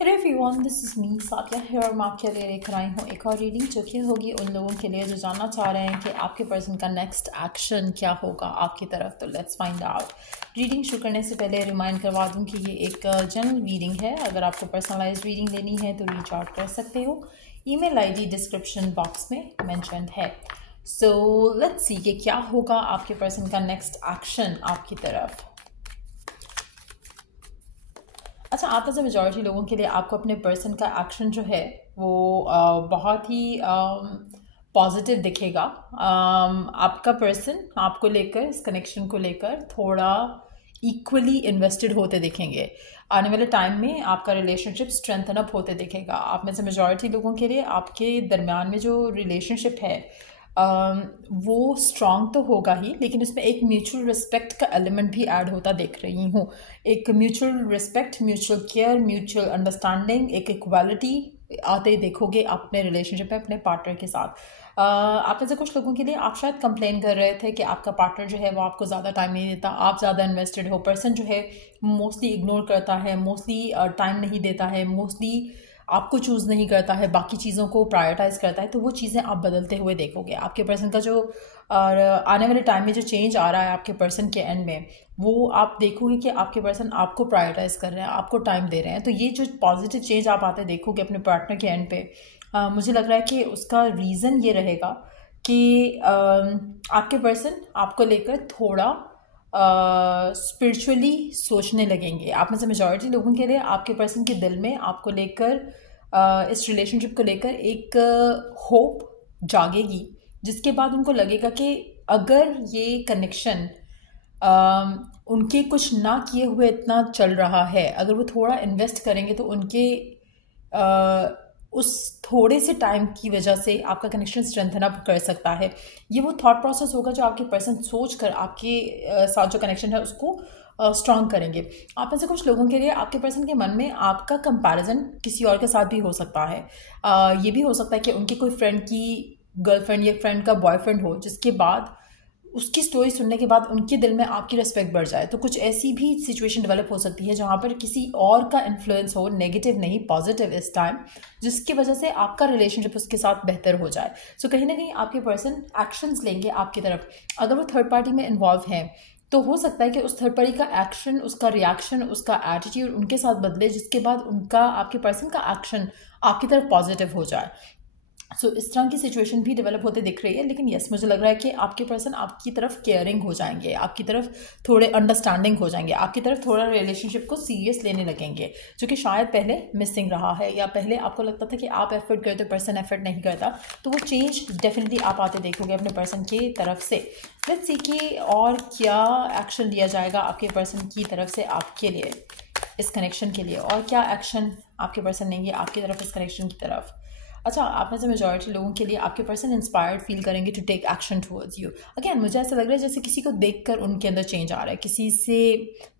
Hello everyone, this is me Saikia है और मैं आपके लिए लेकर आई हूँ एक और रीडिंग जो कि होगी उन लोगों के लिए जो जानना चाह रहे हैं कि आपके पर्सन का नेक्स्ट एक्शन क्या होगा आपकी तरफ। तो लेट्स फाइंड आउट। रीडिंग शुरू करने से पहले रिमाइंड करवा दूँ कि ये एक जनरल रीडिंग है। अगर आपको पर्सनलाइज्ड रीडिंग लेनी है तो रीच आउट कर सकते हो। ईमेल आईडी डिस्क्रिप्शन बॉक्स में मैंशनड है। सो लेट्स सी कि क्या होगा आपके पर्सन का नेक्स्ट एक्शन आपकी तरफ। अच्छा, आप में से मेजॉरिटी लोगों के लिए आपको अपने पर्सन का एक्शन जो है वो बहुत ही पॉजिटिव दिखेगा। आपका पर्सन आपको लेकर, इस कनेक्शन को लेकर थोड़ा इक्वली इन्वेस्टेड होते दिखेंगे। आने वाले टाइम में आपका रिलेशनशिप स्ट्रेंथन अप होते दिखेगा। आप में से मेजॉरिटी लोगों के लिए आपके दरमियान में जो रिलेशनशिप है वो स्ट्रॉन्ग तो होगा ही, लेकिन उसमें एक म्यूचुअल रिस्पेक्ट का एलिमेंट भी ऐड होता देख रही हूँ। एक mutual respect, mutual care, mutual understanding, एक इक्वालिटी आते देखोगे आप अपने रिलेशनशिप में अपने पार्टनर के साथ। आप में से कुछ लोगों के लिए आप शायद कंप्लेन कर रहे थे कि आपका पार्टनर जो है वो आपको ज़्यादा टाइम नहीं देता, आप ज़्यादा इन्वेस्टेड हो। पर्सन जो है मोस्टली इग्नोर करता है, मोस्टली टाइम नहीं देता है, मोस्टली आपको चूज़ नहीं करता है, बाकी चीज़ों को प्रायोरिटाइज करता है। तो वो चीज़ें आप बदलते हुए देखोगे। आपके पर्सन का जो आने वाले टाइम में जो चेंज आ रहा है आपके पर्सन के एंड में, वो आप देखोगे कि आपके पर्सन आपको प्रायोरिटाइज कर रहे हैं, आपको टाइम दे रहे हैं। तो ये जो पॉजिटिव चेंज आप आते देखोगे अपने पार्टनर के एंड पे, मुझे लग रहा है कि उसका रीज़न ये रहेगा कि आपके पर्सन आपको लेकर थोड़ा स्पिरिचुअली सोचने लगेंगे। आप में से मेजॉरिटी लोगों के लिए आपके पर्सन के दिल में आपको लेकर इस रिलेशनशिप को लेकर एक होप जागेगी, जिसके बाद उनको लगेगा कि अगर ये कनेक्शन उनके कुछ ना किए हुए इतना चल रहा है, अगर वो थोड़ा इन्वेस्ट करेंगे तो उनके उस थोड़े से टाइम की वजह से आपका कनेक्शन स्ट्रेंथन अप कर सकता है। ये वो थॉट प्रोसेस होगा जो आपके पर्सन सोच कर आपके साथ जो कनेक्शन है उसको स्ट्रॉन्ग करेंगे। आप में से कुछ लोगों के लिए आपके पर्सन के मन में आपका कंपैरिजन किसी और के साथ भी हो सकता है। ये भी हो सकता है कि उनके कोई फ्रेंड की गर्लफ्रेंड या फ्रेंड का बॉयफ्रेंड हो, जिसके बाद उसकी स्टोरी सुनने के बाद उनके दिल में आपकी रिस्पेक्ट बढ़ जाए। तो कुछ ऐसी भी सिचुएशन डेवलप हो सकती है जहाँ पर किसी और का इन्फ्लुएंस हो, नेगेटिव नहीं पॉजिटिव इस टाइम, जिसकी वजह से आपका रिलेशनशिप उसके साथ बेहतर हो जाए। सो कहीं ना कहीं आपके पर्सन एक्शंस लेंगे आपकी तरफ। अगर वो थर्ड पार्टी में इन्वॉल्व हैं तो हो सकता है कि उस थर्ड पार्टी का एक्शन, उसका रिएक्शन, उसका एटीट्यूड उनके साथ बदले, जिसके बाद उनका, आपके पर्सन का एक्शन आपकी तरफ पॉजिटिव हो जाए। सो इस तरह की सिचुएशन भी डेवलप होते दिख रही है। लेकिन यस, मुझे लग रहा है कि आपके पर्सन आपकी तरफ केयरिंग हो जाएंगे, आपकी तरफ थोड़े अंडरस्टैंडिंग हो जाएंगे, आपकी तरफ थोड़ा रिलेशनशिप को सीरियस लेने लगेंगे, जो कि शायद पहले मिसिंग रहा है, या पहले आपको लगता था कि आप एफर्ट करते, पर्सन एफर्ट नहीं करता। तो वो चेंज डेफिनेटली आप आते देखोगे अपने पर्सन की तरफ से। लेट्स सी कि और क्या एक्शन लिया जाएगा आपके पर्सन की तरफ से आपके लिए, इस कनेक्शन के लिए, और क्या एक्शन आपके पर्सन लेंगे आपकी तरफ इस कनेक्शन की तरफ। अच्छा, आप में से मेजॉरिटी लोगों के लिए आपके पर्सन इंस्पायर्ड फील करेंगे to take action towards you. Again मुझे ऐसा लग रहा है जैसे किसी को देखकर उनके अंदर चेंज आ रहा है,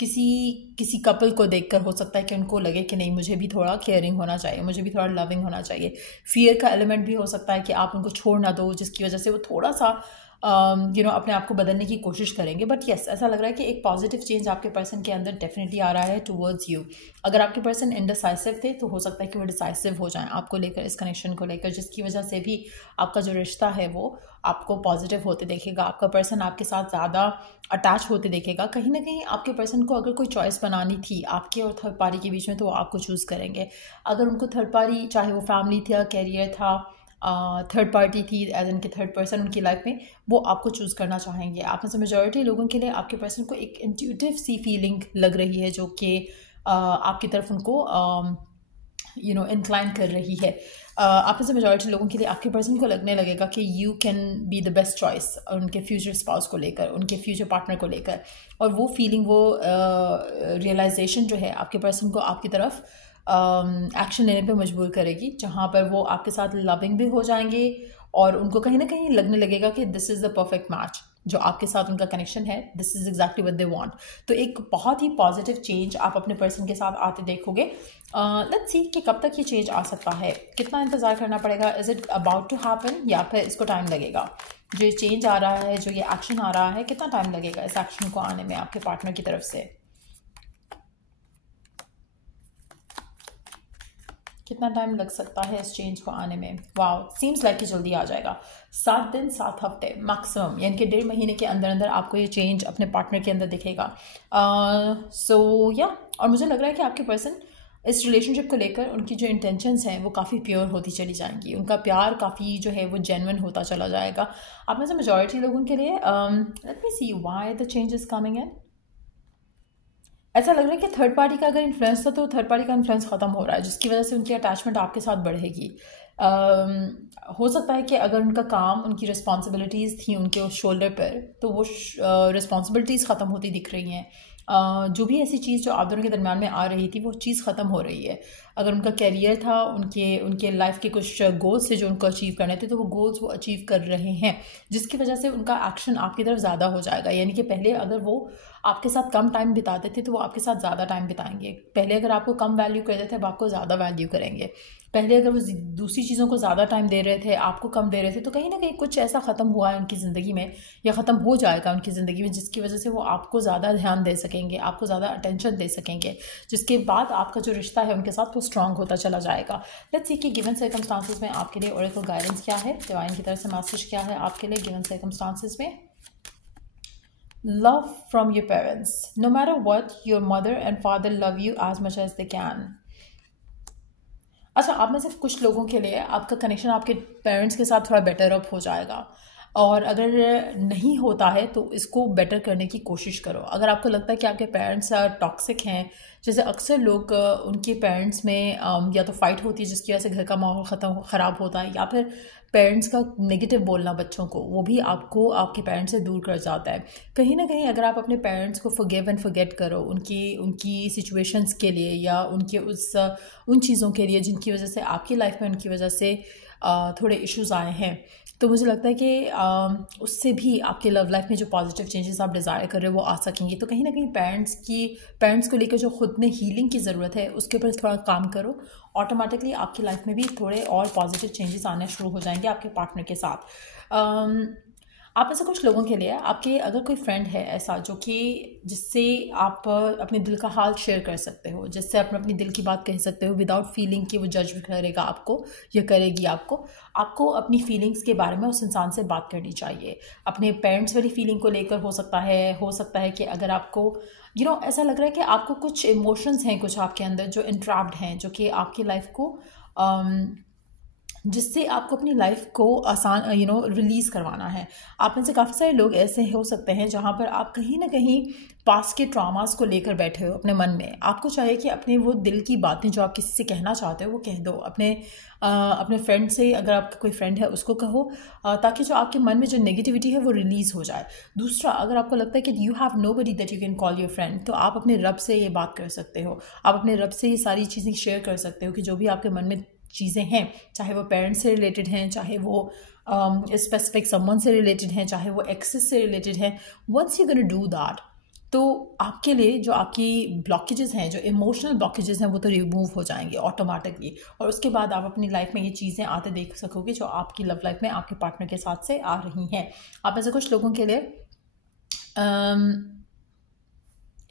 किसी कपल को देखकर हो सकता है कि उनको लगे कि नहीं, मुझे भी थोड़ा केयरिंग होना चाहिए, मुझे भी थोड़ा लविंग होना चाहिए। फियर का एलिमेंट भी हो सकता है कि आप उनको छोड़ ना दो, जिसकी वजह से वो थोड़ा सा अपने आप को बदलने की कोशिश करेंगे। बट यस, ऐसा लग रहा है कि एक पॉजिटिव चेंज आपके पर्सन के अंदर डेफिनेटली आ रहा है टुवर्ड्स यू। अगर आपके पर्सन इनडिसाइसिव थे तो हो सकता है कि वो डिसाइसिव हो जाएं आपको लेकर, इस कनेक्शन को लेकर, जिसकी वजह से भी आपका जो रिश्ता है वो आपको पॉजिटिव होते देखेगा। आपका पर्सन आपके साथ ज़्यादा अटैच होते देखेगा। कहीं ना कहीं आपके पर्सन को अगर कोई चॉइस बनानी थी आपके और थर्ड पार्टी के बीच में, तो वो आपको चूज़ करेंगे। अगर उनको थर्ड पार्टी, चाहे वो फैमिली था, कैरियर था, थर्ड पार्टी थी, एज इनके थर्ड पर्सन उनकी लाइफ में, वो आपको चूज़ करना चाहेंगे। आप में से मेजॉरिटी लोगों के लिए आपके पर्सन को एक इंट्यूटिव सी फीलिंग लग रही है, जो कि आपकी तरफ उनको इंक्लाइन कर रही है। आप में से मेजॉरिटी लोगों के लिए आपके पर्सन को लगने लगेगा कि you can be the best choice उनके फ्यूचर स्पाउस को लेकर, उनके फ्यूचर पार्टनर को लेकर। और वो फीलिंग, वो रियलाइजेशन जो है आपके पर्सन को आपकी तरफ एक्शन लेने पे मजबूर करेगी, जहाँ पर वो आपके साथ लविंग भी हो जाएंगे और उनको कहीं ना कहीं लगने लगेगा कि this is the perfect match, जो आपके साथ उनका कनेक्शन है, this is exactly what they want. तो एक बहुत ही पॉजिटिव चेंज आप अपने पर्सन के साथ आते देखोगे। लेट्स सी कि कब तक ये चेंज आ सकता है, कितना इंतज़ार करना पड़ेगा, is it about to happen, या फिर इसको टाइम लगेगा। जो ये चेंज आ रहा है, जो ये एक्शन आ रहा है, कितना टाइम लगेगा इस एक्शन को आने में आपके पार्टनर की तरफ से। कितना टाइम लग सकता है इस चेंज को आने में? वाओ, सीम्स लाइक कि जल्दी आ जाएगा। 7 दिन 7 हफ्ते मैक्सिमम, यानी कि 1.5 महीने के अंदर अंदर आपको ये चेंज अपने पार्टनर के अंदर दिखेगा। सो या, और मुझे लग रहा है कि आपके पर्सन इस रिलेशनशिप को लेकर उनकी जो इंटेंशंस हैं वो काफ़ी प्योर होती चली जाएंगी। उनका प्यार काफ़ी जो है वो जेन्युइन होता चला जाएगा। आप में से मेजॉरिटी लोगों के लिए let me see why the change is coming in. ऐसा लग रहा है कि थर्ड पार्टी का अगर इन्फ्लुएंस था तो थर्ड पार्टी का इन्फ्लुएंस ख़त्म हो रहा है, जिसकी वजह से उनकी अटैचमेंट आपके साथ बढ़ेगी। हो सकता है कि अगर उनका काम, उनकी रिस्पॉन्सिबिलिटीज़ थी उनके उस शोल्डर पर, तो वो रिस्पॉन्सिबिलिटीज़ ख़त्म होती दिख रही हैं। जो भी ऐसी चीज़ जो आप दोनों के दरम्यान में आ रही थी वो चीज़ ख़त्म हो रही है। अगर उनका कैरियर था, उनके लाइफ के कुछ गोल्स थे जो उनको अचीव करने थे, तो वो गोल्स वो अचीव कर रहे हैं, जिसकी वजह से उनका एक्शन आपकी तरफ ज़्यादा हो जाएगा। यानी कि पहले अगर वो आपके साथ कम टाइम बिताते थे तो वो आपके साथ ज़्यादा टाइम बिताएंगे। पहले अगर आपको कम वैल्यू करते थे अब आपको ज़्यादा वैल्यू करेंगे। पहले अगर वो दूसरी चीज़ों को ज़्यादा टाइम दे रहे थे, आपको कम दे रहे थे, तो कहीं ना कहीं कुछ ऐसा ख़त्म हुआ है उनकी ज़िंदगी में या ख़त्म हो जाएगा उनकी ज़िंदगी में, जिसकी वजह से वो आपको ज़्यादा ध्यान दे सकेंगे, आपको ज़्यादा अटेंशन दे सकेंगे, जिसके बाद आपका जो रिश्ता है उनके साथ वो स्ट्रॉन्ग होता चला जाएगा। लेट्स सी कि गिवन सर्कमस्टांसिस में आपके लिए ओरेकल गाइडेंस क्या है, डिवाइन की तरफ से मैसेज क्या है आपके लिए गिवन सर्कमस्टांसिस में। Love from your parents. No matter what, your mother and father love you as much as they can. अच्छा, आप में से कुछ लोगों के लिए आपका कनेक्शन आपके पेरेंट्स के साथ थोड़ा बेटर अप हो जाएगा, और अगर नहीं होता है तो इसको बेटर करने की कोशिश करो। अगर आपको लगता है कि आपके पेरेंट्स टॉक्सिक हैं, जैसे अक्सर लोग उनके पेरेंट्स में या तो फाइट होती है जिसकी वजह से घर का माहौल ख़राब होता है, या फिर पेरेंट्स का नेगेटिव बोलना बच्चों को, वो भी आपको आपके पेरेंट्स से दूर कर जाता है। कहीं ना कहीं अगर आप अपने पेरेंट्स को फॉरगिव एंड फॉरगेट करो उनकी सिचुएशंस के लिए या उनके उन चीज़ों के लिए जिनकी वजह से आपकी लाइफ में उनकी वजह से थोड़े इश्यूज आए हैं, तो मुझे लगता है कि उससे भी आपके लव लाइफ में जो पॉजिटिव चेंजेस आप डिज़ायर कर रहे हो वो आ सकेंगे। तो कहीं ना कहीं पेरेंट्स को लेकर जो खुद में हीलिंग की ज़रूरत है उसके ऊपर थोड़ा काम करो, ऑटोमेटिकली आपकी लाइफ में भी थोड़े और पॉजिटिव चेंजेस आने शुरू हो जाएंगे आपके पार्टनर के साथ। आप ऐसे कुछ लोगों के लिए आपके अगर कोई फ्रेंड है ऐसा जो कि जिससे आप अपने दिल का हाल शेयर कर सकते हो, जिससे आप अपनी दिल की बात कह सकते हो विदाउट फीलिंग कि वो जज करेगा आपको या करेगी आपको अपनी फीलिंग्स के बारे में उस इंसान से बात करनी चाहिए। अपने पेरेंट्स वाली फीलिंग को लेकर हो सकता है कि अगर आपको ऐसा लग रहा है कि आपको कुछ इमोशंस हैं कुछ आपके अंदर जो इंट्रैप्ड हैं, जो कि आपकी लाइफ को जिससे आपको अपनी लाइफ को आसान रिलीज़ करवाना है। आप में से काफ़ी सारे लोग ऐसे हो सकते हैं जहाँ पर आप कहीं ना कहीं पास के ट्रॉमास को लेकर बैठे हो अपने मन में। आपको चाहिए कि अपने वो दिल की बातें जो आप किसी से कहना चाहते हो वो कह दो, अपने फ्रेंड से, अगर आपका कोई फ्रेंड है उसको कहो, ताकि जो आपके मन में जो नेगेटिविटी है वो रिलीज़ हो जाए। दूसरा, अगर आपको लगता है कि you have nobody that you can call your friend, तो आप अपने रब से ये बात कर सकते हो। आप अपने रब से ये सारी चीज़ें शेयर कर सकते हो कि जो भी आपके मन में चीज़ें हैं, चाहे वो पेरेंट्स से रिलेटेड हैं, चाहे वो स्पेसिफिक समवन से रिलेटेड हैं, चाहे वो एक्सेस से रिलेटेड हैं। Once you gonna do that, तो आपके लिए जो आपकी ब्लॉकेजेस हैं, जो इमोशनल ब्लॉकेजेस हैं, वो तो रिमूव हो जाएंगे ऑटोमेटिकली, और उसके बाद आप अपनी लाइफ में ये चीज़ें आते देख सकोगे जो आपकी लव लाइफ में आपके पार्टनर के साथ से आ रही हैं। आप ऐसे कुछ लोगों के लिए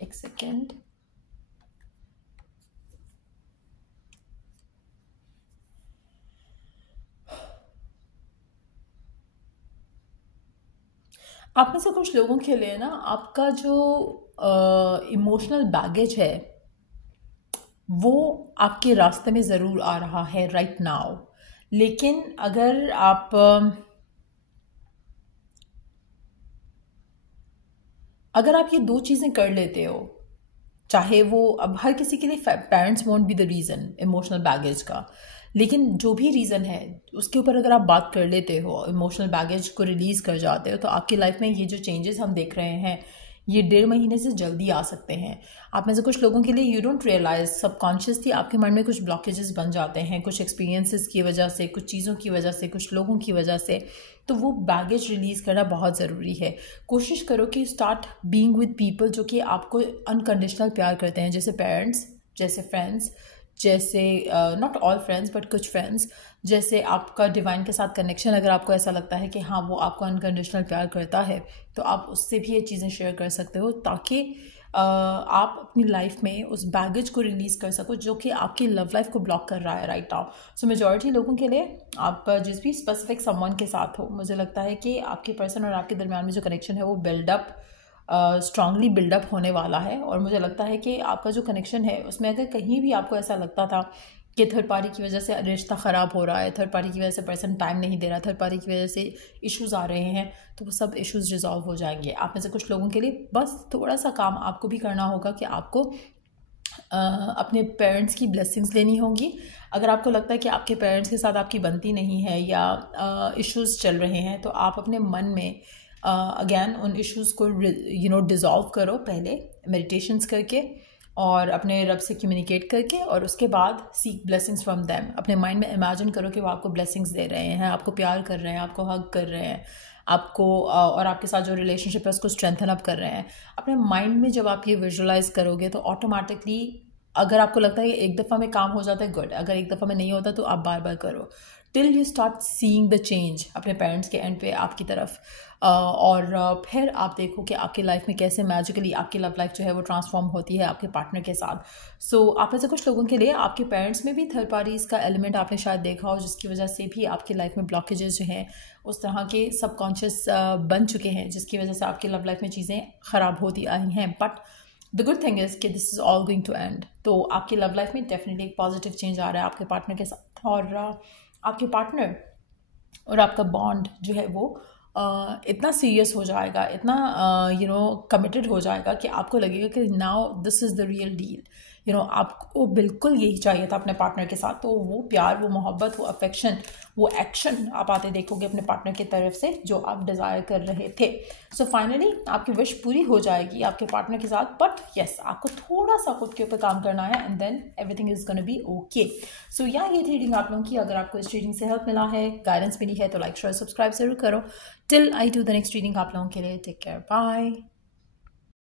एक सेकेंड, आप में से कुछ लोगों के लिए ना आपका जो इमोशनल बैगेज है वो आपके रास्ते में ज़रूर आ रहा है राइट नाउ। लेकिन अगर आप ये दो चीज़ें कर लेते हो, चाहे वो, अब हर किसी के लिए parents won't be the reason emotional baggage का, लेकिन जो भी रीज़न है उसके ऊपर अगर आप बात कर लेते हो, इमोशनल बैगेज को रिलीज़ कर जाते हो, तो आपकी लाइफ में ये जो चेंजेस हम देख रहे हैं ये 1.5 महीने से जल्दी आ सकते हैं। आप में से कुछ लोगों के लिए यू डोंट रियलाइज सबकॉन्शियसली आपके मन में कुछ ब्लॉकेजेस बन जाते हैं, कुछ एक्सपीरियंसेस की वजह से, कुछ चीज़ों की वजह से, कुछ लोगों की वजह से। तो वो बैगेज रिलीज़ करना बहुत ज़रूरी है। कोशिश करो कि स्टार्ट बीइंग विद पीपल जो कि आपको अनकंडीशनल प्यार करते हैं, जैसे पेरेंट्स, जैसे फ्रेंड्स, जैसे नॉट ऑल फ्रेंड्स बट कुछ फ्रेंड्स, जैसे आपका डिवाइन के साथ कनेक्शन, अगर आपको ऐसा लगता है कि हाँ वो आपको अनकंडीशनल प्यार करता है तो आप उससे भी ये चीज़ें शेयर कर सकते हो, ताकि आप अपनी लाइफ में उस बैगेज को रिलीज़ कर सको जो कि आपकी लव लाइफ को ब्लॉक कर रहा है राइट नाउ। सो मेजॉरिटी लोगों के लिए आप जिस भी स्पेसिफिक समवन के साथ हो, मुझे लगता है कि आपके पर्सन और आपके दरमियान में जो कनेक्शन है वो बिल्डअप स्ट्रांगली बिल्डअप होने वाला है। और मुझे लगता है कि आपका जो कनेक्शन है उसमें अगर कहीं भी आपको ऐसा लगता था कि थर्ड पार्टी की वजह से रिश्ता ख़राब हो रहा है, थर्ड पार्टी की वजह से पर्सन टाइम नहीं दे रहा, थर्ड पार्टी की वजह से इश्यूज़ आ रहे हैं, तो वो सब इश्यूज़ रिजॉल्व हो जाएंगे। आप में से कुछ लोगों के लिए बस थोड़ा सा काम आपको भी करना होगा कि आपको अपने पेरेंट्स की ब्लेसिंग्स लेनी होगी। अगर आपको लगता है कि आपके पेरेंट्स के साथ आपकी बनती नहीं है या इश्यूज़ चल रहे हैं, तो आप अपने मन में अगेन उन इश्यूज़ को डिज़ोल्व करो पहले मेडिटेशंस करके और अपने रब से कम्युनिकेट करके, और उसके बाद सीक ब्लेसिंग्स फ्रॉम देम। अपने माइंड में इमेजिन करो कि वो आपको ब्लेसिंग्स दे रहे हैं, आपको प्यार कर रहे हैं, आपको हग कर रहे हैं, आपको और आपके साथ जो रिलेशनशिप है उसको स्ट्रेंथन अप कर रहे हैं। अपने माइंड में जब आप ये विजुअलाइज करोगे तो ऑटोमेटिकली, अगर आपको लगता है कि एक दफ़ा में काम हो जाता है गुड, अगर एक दफ़ा में नहीं होता तो आप बार बार करो till you start seeing the change अपने पेरेंट्स के एंड पे आपकी तरफ। और फिर आप देखो कि आपकी लाइफ में कैसे मैजिकली आपकी लव लाइफ जो है वो ट्रांसफॉर्म होती है आपके पार्टनर के साथ। सो आप में से कुछ लोगों के लिए आपके पेरेंट्स में भी थर्ड पार्टीज़ का एलिमेंट आपने शायद देखा हो, जिसकी वजह से भी आपकी लाइफ में ब्लॉकेजेस जो हैं उस तरह के सबकॉन्शियस बन चुके हैं, जिसकी वजह से आपकी लव लाइफ में चीज़ें ख़राब होती आई हैं। But the good thing is कि this is all going to end. तो आपकी लव लाइफ में डेफिनेटली एक पॉजिटिव चेंज आ रहा है आपके पार्टनर के साथ, और आपके पार्टनर और आपका बॉन्ड जो है वो इतना सीरियस हो जाएगा, इतना कमिटेड हो जाएगा कि आपको लगेगा कि now this is the real deal. आपको बिल्कुल यही चाहिए था अपने पार्टनर के साथ। तो वो प्यार, वो मोहब्बत, वो अफेक्शन, वो एक्शन आप आते देखोगे अपने पार्टनर की तरफ से जो आप डिज़ायर कर रहे थे। सो फाइनली आपकी विश पूरी हो जाएगी आपके पार्टनर के साथ। बट येस, आपको थोड़ा सा खुद के ऊपर काम करना है and then everything is gonna be okay. So या ये थी रीडिंग आप लोगों की। अगर आपको इस रीडिंग से हेल्प मिला है, गाइडेंस मिली है, तो लाइक शेयर सब्सक्राइब जरूर करो। Till I do the next reading आप लोगों के लिए टेक केयर, बाय।